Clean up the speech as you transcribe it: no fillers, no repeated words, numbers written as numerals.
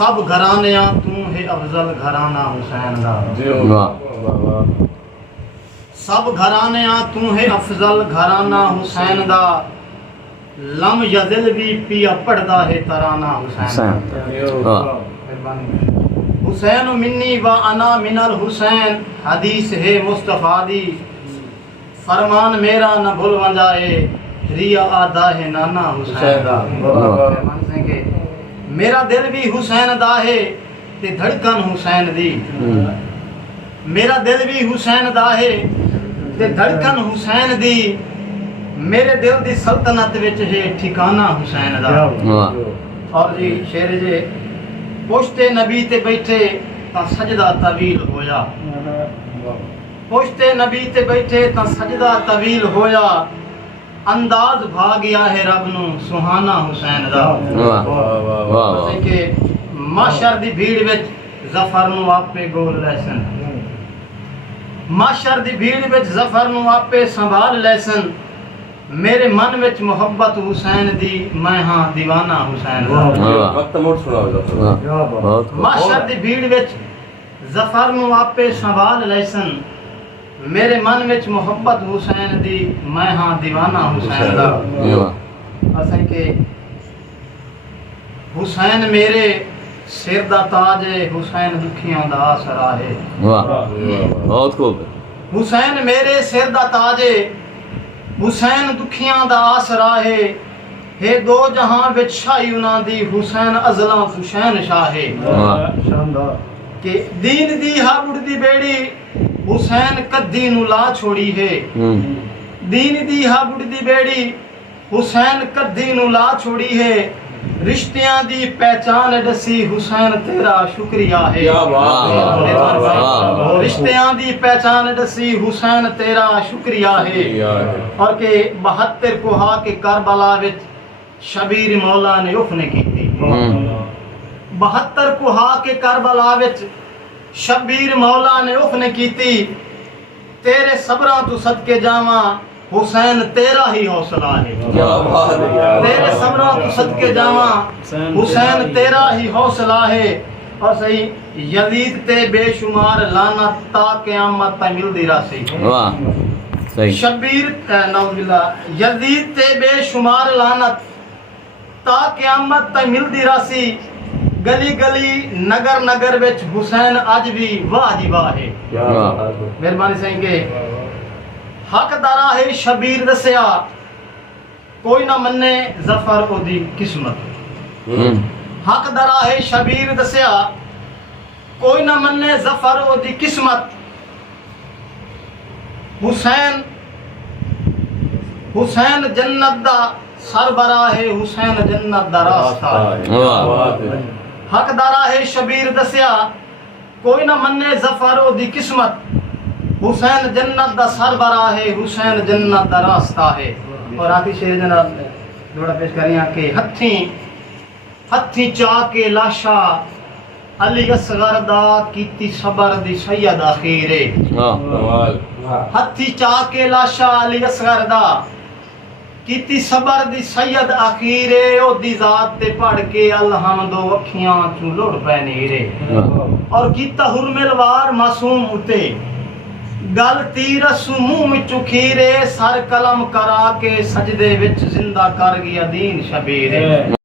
सब घरानियां तू है अफजल घराना हुसैन दा। सब घरानियां तू है अफजल घराना हुसैन दा। लम यजिल भी पिया पढ़दा है तराना हुसैन दा। हुसैन मिन्नी व अना मिनल हुसैन हदीस है मुस्तफा दी। फरमान मेरा न भूल वंजाए रिया आदा है नाना हुसैन दा। मेरा दिल भी हुसैन दा है ते धड़कन हुसैन दी। मेरा दिल भी हुसैन दा है ते धड़कन हुसैन दी। मेरे दिल दी सल्तनत विच है ठिकाना हुसैन दा। और जी शेर जे पुश्ते नबी ते बैठे ता सजदा तवील होया। पुश्ते नबी ते बैठे ता सजदा तवील होया। अंदाज भा गया है रब नू सुहाना हुसैन दा। के माशर दी भीड़ विच जफर नू आपे गोल लैसन। माशर दी भीड़ विच जफर नू आपे संभाल लैसन। मेरे मन विच मोहब्बत हुसैन दी मैं हां दीवाना हुसैन दा। माशर दी भीड़ विच जफर नू आपे संभाल लैसन। मेरे मन विच मोहब्बत हुसैन दी मैं हां दीवाना हुसैन दा। असें के हुसैन मेरे सिर दा ताज है हुसैन दुखियां दा आसरा है। बहुत खूब। हुसैन मेरे सिर दा ताज है हुसैन दुखियां दा आसरा है दो जहां विच शाही उना दी हुसैन अजला हुसैन शाह है। के दीन दी हाबुड़ दी बेड़ी हुसैन कद्दी नू ला छोड़ी है। दीन दी हाबुड़ दी बेड़ी हुसैन कद्दी नू ला छोड़ी है। रिश्तियां दी पहचान दसी हुसैन तेरा शुक्रिया है। रिश्तियां दी पहचान दसी हुसैन तेरा शुक्रिया है। और के 72 कुहा के करबला विच शबीर मौला ने उफने कीती। 72 कुहा के करबला विच शबीर मौला ने उफने कीती। तेरे सबरां तू सदके जावां हुसैन तेरा ही हौसला है। तेरे सबरां तू सदके जावां हुसैन तेरा ही हौसला है। और सही यजीद ते बेशुमार लानत ता क़यामत तक मिलदी रासी। सही शबीर नौजुबिल्ला यजीद ते बेशुमार लानत ता क़यामत तक मिलदी रासी। गली गली नगर नगर विच हुसैन अज भी वाह जी वाह है। मेहरबानी सही के हक दारा है शबीर दसिया कोई ना मन्ने जफर ओदी किस्मत। हक दारा है शबीर दसिया कोई ना मन्ने जफर ओदी किस्मत। हुसैन हुसैन जन्नत दा सरबरा है हुसैन जन्नत दा रास्ता है। हक दारा है शबीर दसिया कोई ना मन्ने जफर ओदी किस्मत। हुसैन जन्नत दा सरबरा है हुसैन जन्नत दा रास्ता है। और आखिरी शेर जनाब थोड़ा पेश करिया के हथी हथी चा के लाशा अली असगर दा कीती सबर दी सैयद आखिरे। हथी चा के लाशा अली असगर दा कीती सबर दी सैयद आखिरे। ओदी जात ते पढ़ के अलहमदो अखियां चू लोड़ पै नीरे। और कीता हुरमिलवार मासूम उते गल तीर मुंह विच खीरे। सर कलम करा के सजदे विच जिंदा कर गया दीन शबीरे।